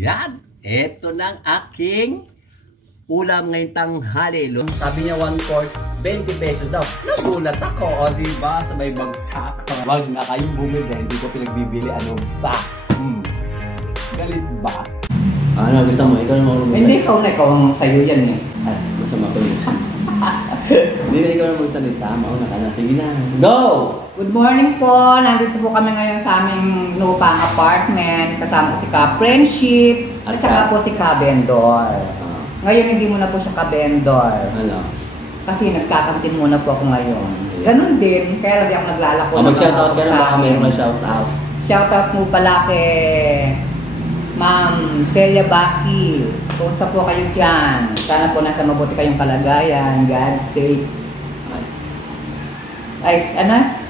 Yan, eto ng aking ulam ngayong tanghali. Sabi niya 1/4, 20 pesos daw. Nagulat ako, o diba? Sa may bagsak. Wag na kayong bumili, hindi ko pinagbibili. Ano ba? Galit ba? Ano gusto mo? Ikaw naman magsalita. Hindi, ikaw ang sayo yan eh. Ay, masama ko yun. Hindi na ikaw naman magsalita. Mauna ka na. Sige na. Go! Good morning po. Nandito po kami ngayon sa aming lupang apartment. Kasama ko si Ka Friendship at saka po si Ka Vendor. Ngayon hindi mo na po siya Ka Vendor. Ano? Kasi nagkakantin muna po ako ngayon. Ganun din. Kaya lagi ako naglalako. Mag-shoutout ka na baka mayroon na shoutout. Shoutout mo pala kay Ma'am Celia Baki. Kumusta po kayo dyan? Sana po nasa mabuti kayong kalagayan. God save. Ay, ano?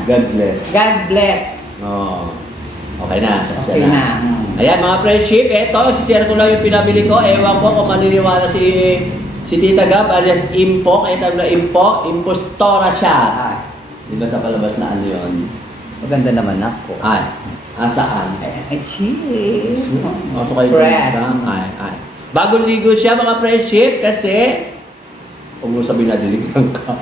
God bless. God bless. Oh. Okay na. Okay na. Ayan mga friendship, eto, si-share ko lang yung pinabili ko. Ewan ko kung maniniwala si Tita Gab alias Impo. Kaya tayo na Impo, impostora siya. Di ba sa palabas na ano yun? Maganda naman ako. Ay, saan? Ay, cheese. Press. Ay. Bagong ligo siya mga friendship kasi huwag mo sabihin na diligyan ka.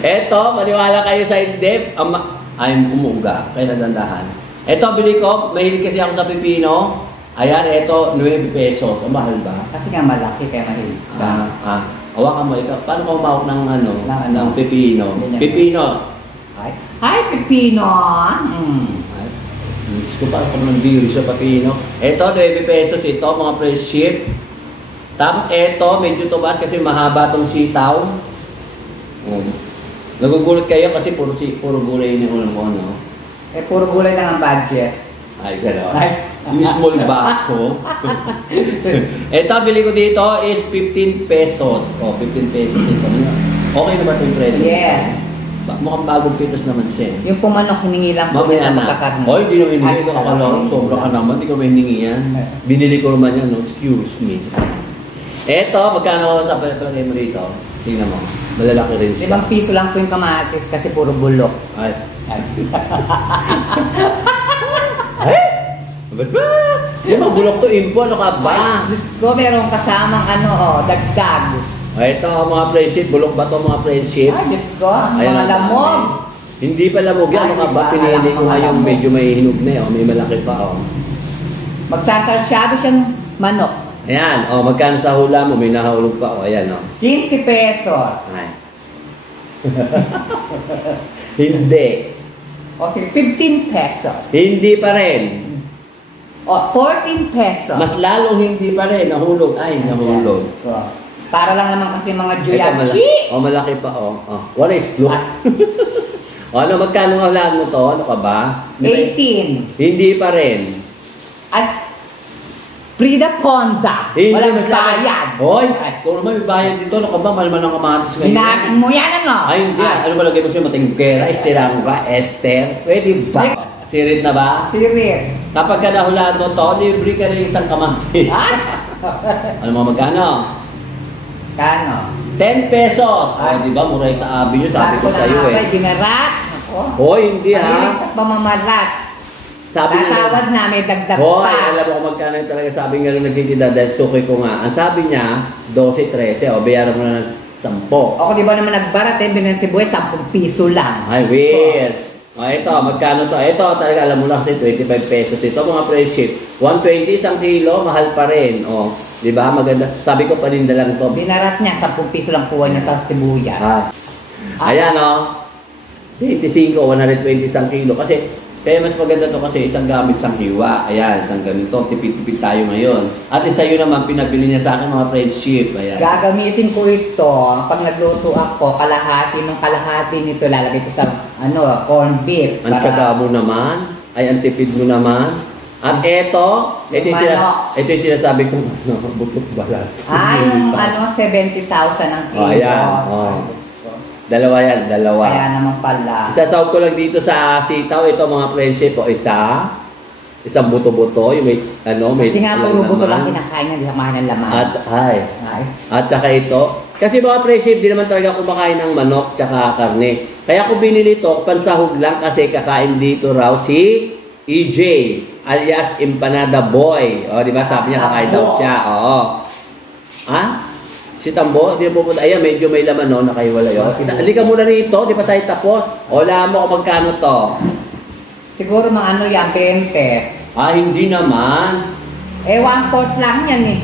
Eto, maniwala kayo sa hindi. I'm umuga. Kaya nadandahan. Eto, bili ko. Mahilig kasi ako sa pipino. Ayan, eto, 9 pesos. Ang mahal ba? Kasi nga malaki kaya mahilig ka. Hawakan mo ikaw. Paano ko umawak ng ano? Ng pipino? Pipino. Hi, pipino! Diyos ko, parang kung nandiri sa pipino. Eto, 9 pesos ito, mga friendship. Tapos eto, medyo tumas kasi mahaba tong sitaw. Nagugulat kayo kasi puro gulay yung ulam ko, no? Eh, puro gulay lang ang budget. Ay, gano'n. Small ba ako? Eto, bili ko dito is 15 pesos. O, 15 pesos ito. Okay na ba ito yung presyo? Yes. Mukhang bagong pitos naman siya. Yung pumanok, hiningi lang po sa pagkakarni. O, hindi naman hiningi. Ito ka lang. Sobra ka naman. Hindi ko hiningi yan. Binili ko naman yan, no? Excuse me. Eto, magkano sa palagay mo rito? Tingnan mo. Malalaki rin siya. 5 piso lang po yung kamatis kasi puro bulok. Ay. Ay! Ba't ba? Yung bulok to Impo, ano ka ba? Diyos ko, meron kasamang dagdag. Ito mga friendship, bulok ba ito mga friendship? Ay, Diyos ko, mga lamog. Hindi pa lamog yan, ano ka ba? Pinili ko nga yung medyo may hinog na yun, may malaki pa. Magsasalsyado siyang manok. Ayan, magkano sa hula mo? May nahulog pa. Ayan, 15 pesos. Ay. Hindi. O sige, 15 pesos. Hindi pa rin. O, 14 pesos. Mas lalong hindi pa rin. Nahulog. Ay, nahulog. Para lang naman kasi mga juyachi. Malaki pa. What is look? Ano, magkano nga lang mo to? Ano ka ba? 18. Hindi pa rin. At Frida Ponda. Walang bayad. Hoy, kung naman may bayad dito, ano ka ba? Malman ang kamatis ngayon. Hinatin mo yan, ano? Ay, hindi. Ano ba lagay mo siya? Matinggera, estirangga, Esther. Pwede ba? Sirit na ba? Sirit. Kapag ka nahulaan mo to, libre ka rin isang kamatis. Ano mo magkano? Kano? 10 pesos. Ay, di ba? Muray Taabi nyo. Sabi ko sa'yo eh. Ay, binarat. Hoy, hindi ha. Ay, sa pamamalat. Tatawad na, may dagdag pa. Hoy, alam mo kung magkano yung talaga sabi nga rin nagtitida dahil suki ko nga. Ang sabi niya, 12-13. O, bayaran mo na ng 10. Ako di ba naman nagbarat eh, binansibuhay, 10 piso lang. Ay, wis. O, ito, magkano to? Ito, talaga alam mo lang kasi 25 pesos. Ito, mga friendship. 120 isang kilo, mahal pa rin. O, di ba? Maganda. Sabi ko, paninda lang to. Binarat niya, 10 piso lang kuha niya sa sibuyas. Ayan, o. 25, 120 isang kilo. Kasi, kaya mas maganda to kasi isang gamit, isang hiwa. Ayan, isang ganito. Tipid-tipid tayo ngayon. At sa'yo naman, pinabili niya sa akin mga friendship. Ayan. Gagamitin ko ito. Pag nagluto ako, kalahati ng kalahati nito, lalagay ko sa corned beef. Ang tsaga mo naman. Ay, ang tipid mo naman. At ito yung sinasabi kong butok balat. Yung 70,000 ang kilo. Ayan. Dalawa yan, dalawa. Kaya naman pala. Isasawag ko lang dito sa sitaw. Ito mga friendship o isang buto-buto. Yung may, may kasi nga puro buto lang kinakain niya, hindi kumain ng laman. At saka ito. Kasi mga friendship, di naman talaga kumakain ng manok tsaka karne. Kaya ko binili ito, pansahog lang kasi kakain dito raw si EJ. alias Empanada Boy. O, di ba? Sabi niya kakain daw siya. Oo. Ha? Si Tambo, hindi na pupunta. Ayan, medyo may laman, no? Nakahiwala yun. Halika muna rito, di pa tayo tapos. O, alam mo kung magkano to. Siguro mga ano yan, 20. Ah, hindi naman. 1/4 lang yan eh.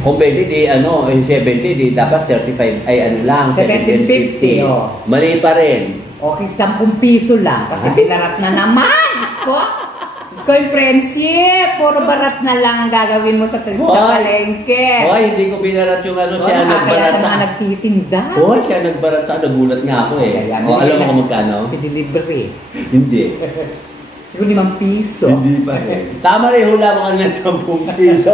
Kung 20, di ano, 70, di dapat 35, ay ano lang, 17.50, oh. Mali pa rin. Okay, 10 piso lang. Kasi binarat na naman. Gusto ko yung friendship. Puro barat na lang ang gagawin mo sa palengke. Hoy, hindi ko binarat yung ano, siya nagbarat sa... nagtitinda. Hoy, siya nagbarat sa, nagulat nga ako eh. O, alam mo kung magkano? Delivery. Hindi. Siguro 5 piso. Hindi pa eh. Tama rin, hula mo kanina 10 piso.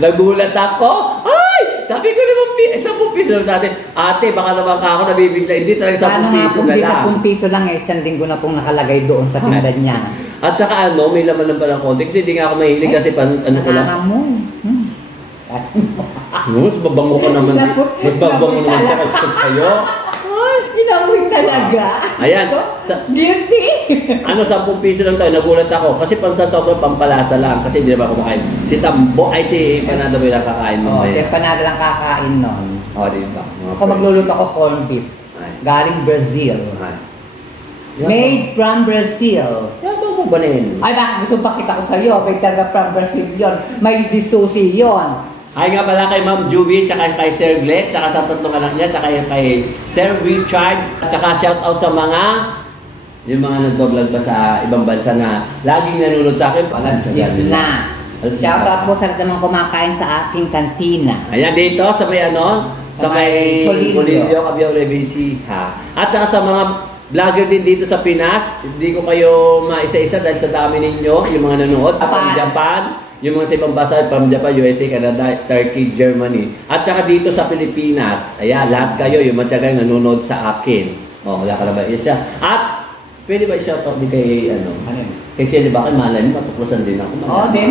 Nagulat ako. Ay! Sabi ko 10 piso lang natin. Ate, baka naman ka ako nabibigla. Hindi talaga 10 piso na lang. 10 piso lang eh. 1 linggo na pong nakalagay doon sa tinda niya. At saka ano, may laman ng parang konti. Kasi hindi nga ako mahilig kasi ano ko lang. Mas babango ka naman. Mas babango naman ako sa'yo. Inamoy talaga. Ayan. Beauty. Ano, 10 piso lang tayo. Nagulat ako. Kasi pansasokol, pampalasa lang. Kasi hindi naman ako kumakain. Si Tambo, ay si Empanada Boy lang kakain mo. Si Empanada lang kakain nun. Diba? Ako magluluto ako corned beef. Galing Brazil. Made from Brazil. Yan mo ba na yun? Ay, gusto pa kita ko sa'yo. May talaga from Brazil yun. May disusi yun. Ay nga pala kay Ma'am Juby, tsaka kay Sir Glenn, tsaka sa tatlong anak niya, tsaka kay Sir Richard, tsaka shout out sa mga yung mga nagbablog pa sa ibang bansa na laging nanonood sa akin. Alas 10 na. Shout out po sa naman kumakain sa aking kantina. Ayan dito sa may ano, sa may Polilio, Cabiao Revency ha. At saka sa mga vlogger din dito sa Pinas, hindi ko kayo maisa-isa dahil sa dami ninyo, yung mga nanonood from Japan. Yung mga ibang bansa from Japan, USA, Canada, Turkey, Germany. At saka dito sa Pilipinas. Ayan, lahat kayo, yung matyagang nanonood sa akin. O, wala ka na ba? Yes siya. At, pwede ba i-shoutout din kay, ano? Kay Shelly Bakay, malay mo, matuklasan din ako. Di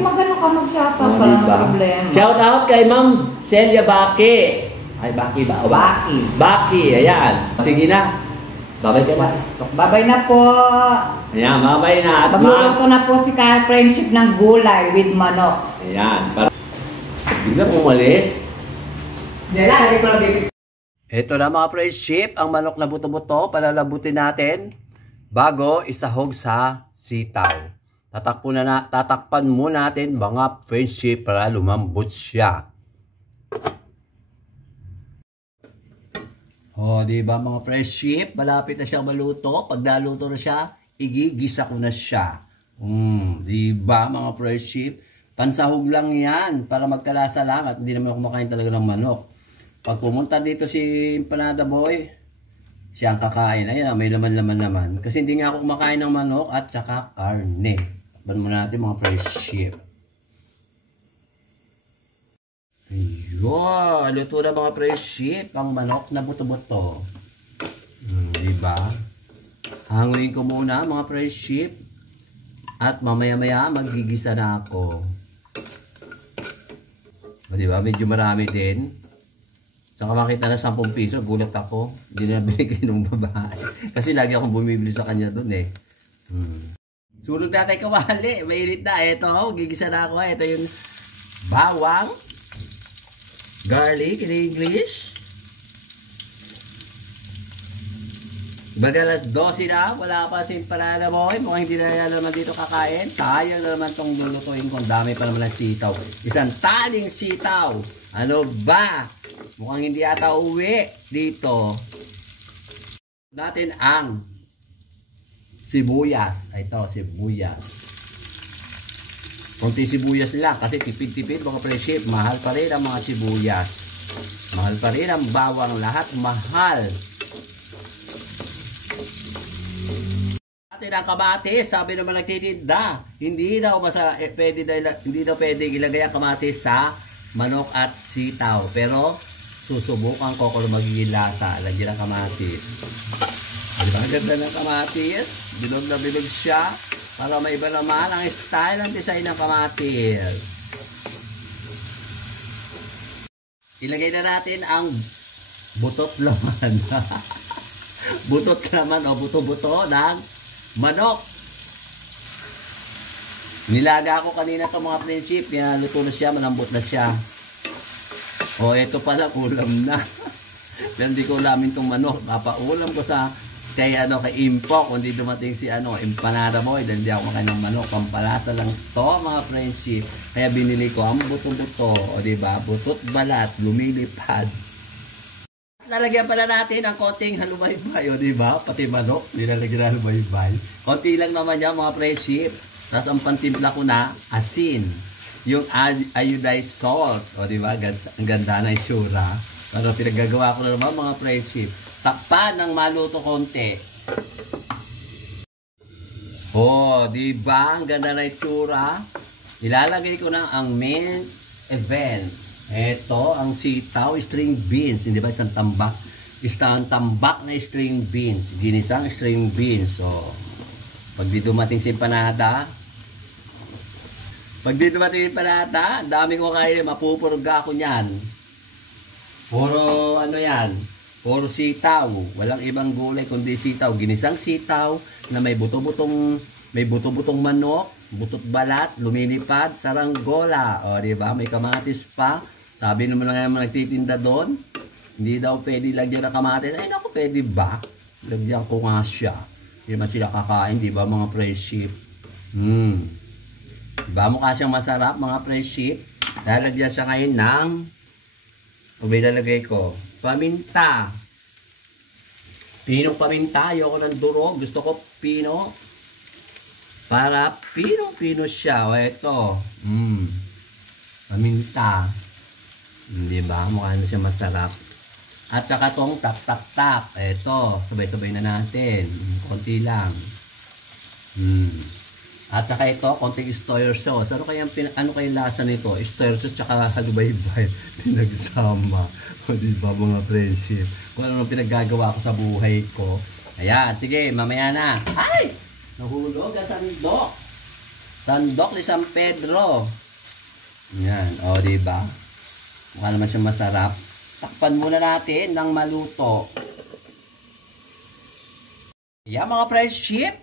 magano ka mag-shoutout para ng problema. Shoutout kay Ma'am Celia Baki. Ay, Baki ba? Baki, ayan. Sige na. Babay ka na. Babay na po. Ayan, babay na. Magluluto na po si Kyle Friendship ng gulay with manok. Ayan. Biglang umalis. Lagay ko lang dito. Ito na mga friendship, ang manok na buto-buto, palalabutin natin bago isahog sa sitaw. Tatakpan muna natin mga friendship para lumambot siya. Di ba mga friendship, malapit na siyang maluto. Pag naluto na siya, igigisa ko na siya. Di ba mga friendship? Pansahog lang yan para magkalasa lang at hindi naman ako kumakain talaga ng manok. Pag pumunta dito si Empanada Boy, siya ang kakain. Ayan, may laman-laman naman. Kasi hindi nga ako kumakain ng manok at saka karne. Takpan muna natin mga friendship. Ayun, luto na mga friendship, ang manok na buto-buto. Diba? Hanguin ko muna mga friendship. At mamaya-maya magigisa na ako. Diba? Medyo marami din. Saka makita na 10 piso, gulat ako. Hindi na binigay ng babae. Kasi lagi akong bumibili sa kanya dun eh. Sunog natin kawali. Mainit na. Ito, gigisa na ako. Ito yung bawang. Garlic in English. Baga alas 12 na, wala pa si Empanada Boy. Mukhang hindi na naman dito kakain. Sayang na naman itong lulutuin kung dami pa naman ng sitaw. Isang taling sitaw. Ano ba? Mukhang hindi ata uwi dito. Natin ang sibuyas. Ito, sibuyas. Kunti sibuyas lang kasi tipid-tipid mga friendship. Mahal pa rin ang mga sibuyas. Mahal pa rin ang bawang. Lahat mahal. Atin ang kamatis. Sabi naman nagtitinda. Hindi daw pwede ilagay ang kamatis sa manok at sitaw. Pero susubukan ko kung magiging lasa. Lagyan ang kamatis. Diba ang ganda ng kamatis? Bilog na bilog siya. Para may iba naman ang style ng design ng kamatis. Ilagay na natin ang butot laman. Butot laman o buto-buto ng manok. Nilaga ko kanina to mga friendship. Kaya luto na siya, malambot na siya. O, ito pala, ulam na. Pero hindi ko ulamin itong manok. Papaulam ko sa kay Impo. Kung di dumating si Empanada Boy. Dahil di ako makain ng manok. Pampalasa lang to mga friendship. Kaya binili ko ang buto-buto. O diba? Butot balat. Lumilipad. Lalagyan pala natin ang konting halubaybay. O diba? Pati manok. Nilalagyan na halubaybay. Konti lang naman yan mga friendship. Tapos ang pantimpla ko na asin. Yung iodized salt. O diba? Ang ganda na itsura. Pero pinagagawa ko na naman mga friendship. Takpan ng maluto konti. Oh, diba? Ang ganda na itsura. Ilalagay ko na ang main event. Ito, ang sitaw, string beans. Hindi ba isang tambak? Isang tambak na string beans. Ginisang string beans. So, pag di dumating si empanada, ang dami ko kaya, mapupurga ako niyan. Puro, yan, puro sitaw. Walang ibang gulay kundi sitaw. Ginisang sitaw na may buto-butong manok, butot balat, lumilipad, saranggola. O, diba? May kamatis pa. Sabi naman lang naman nagtitinda doon, hindi daw pwede lagyan ng kamatis. Ay, naku, pwede ba? Lagyan ko nga siya. Hindi naman sila kakain, diba mga friendship? Diba mukha siyang masarap mga friendship? Lalagyan siya ngayon ng, kung may lalagay ko, paminta. Pinong paminta, ayoko ng durog. Gusto ko pino. Para pinong-pino siya. O ito. Paminta. Diba? Mukha na siya masarap. At saka tong tak-tak-tak. Ito. Sabay-sabay na natin. Konti lang. At saka ito, konting oyster sauce. Ano kayang lasa nito? Oyster sauce tsaka halubaybay. Pinagsama. O diba mga friendship? Kung ano pinaggagawa ko sa buhay ko. Ayan, sige, mamaya na. Ay! Nahulog ang sandok. Sandok ni San Pedro. Ayan, o diba? Mukha naman siya masarap. Takpan muna natin ng maluto. Ayan mga friendship.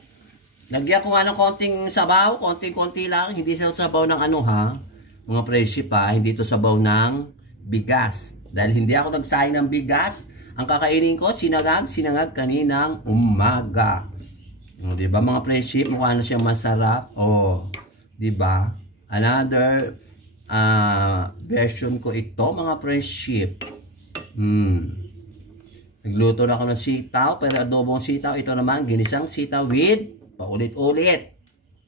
Lagyan ko nga ng konting sabaw, konting-konti lang, hindi sa sabaw ng mga friendship hindi ito sabaw ng bigas. Dahil hindi ako nagsayang ng bigas, ang kakainin ko, sinangag kaninang umaga. O, diba mga friendship, mukha na siyang masarap. O, diba? Another version ko ito, mga friendship. Nagluto na ako ng sitaw, pero adobong sitaw, ito naman, ginisang sitaw with paulit-ulit.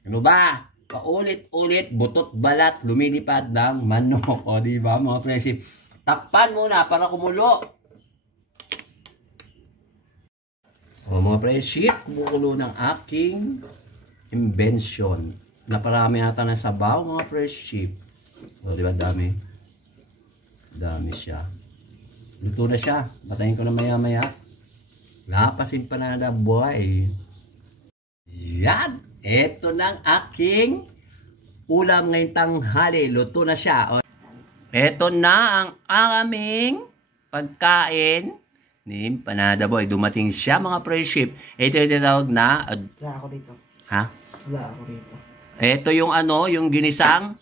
Ano ba? Paulit-ulit, butot balat, lumilipad ng manok. O, diba mga friendship? Takpan muna para kumulo. O, mga friendship, kumukulo ng aking invention. Naparami nata ng sabaw, mga friendship. O, diba dami? Dami siya. Luto na siya. Batayin ko na maya-maya. Lapasin pa na boy. Yan! Ito na ang aking ulam ngayong tanghali. Luto na siya. Ito na ang aming pagkain ni Empanada Boy. Dumating siya mga friendship. Ito yung tinatawag na... Wala ako dito. Ha? Wala ako dito. Ito yung yung ginisang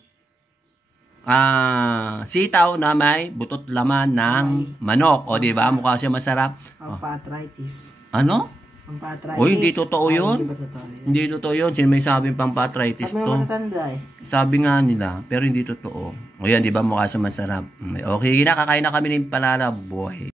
sitaw na may butot laman ng manok. O diba? Mukha siya masarap. Pampaatritis. Ano? Pampaatritis. O hindi totoo yun. Hindi ba totoo yun? Hindi totoo yun. Sino may sabing pampaatritis Sabi to? mo matanda eh. Sabi nga nila. Pero hindi totoo. O yan, diba? Mukha siya masarap. Okay na, kakain na kami ng Empanada Boy.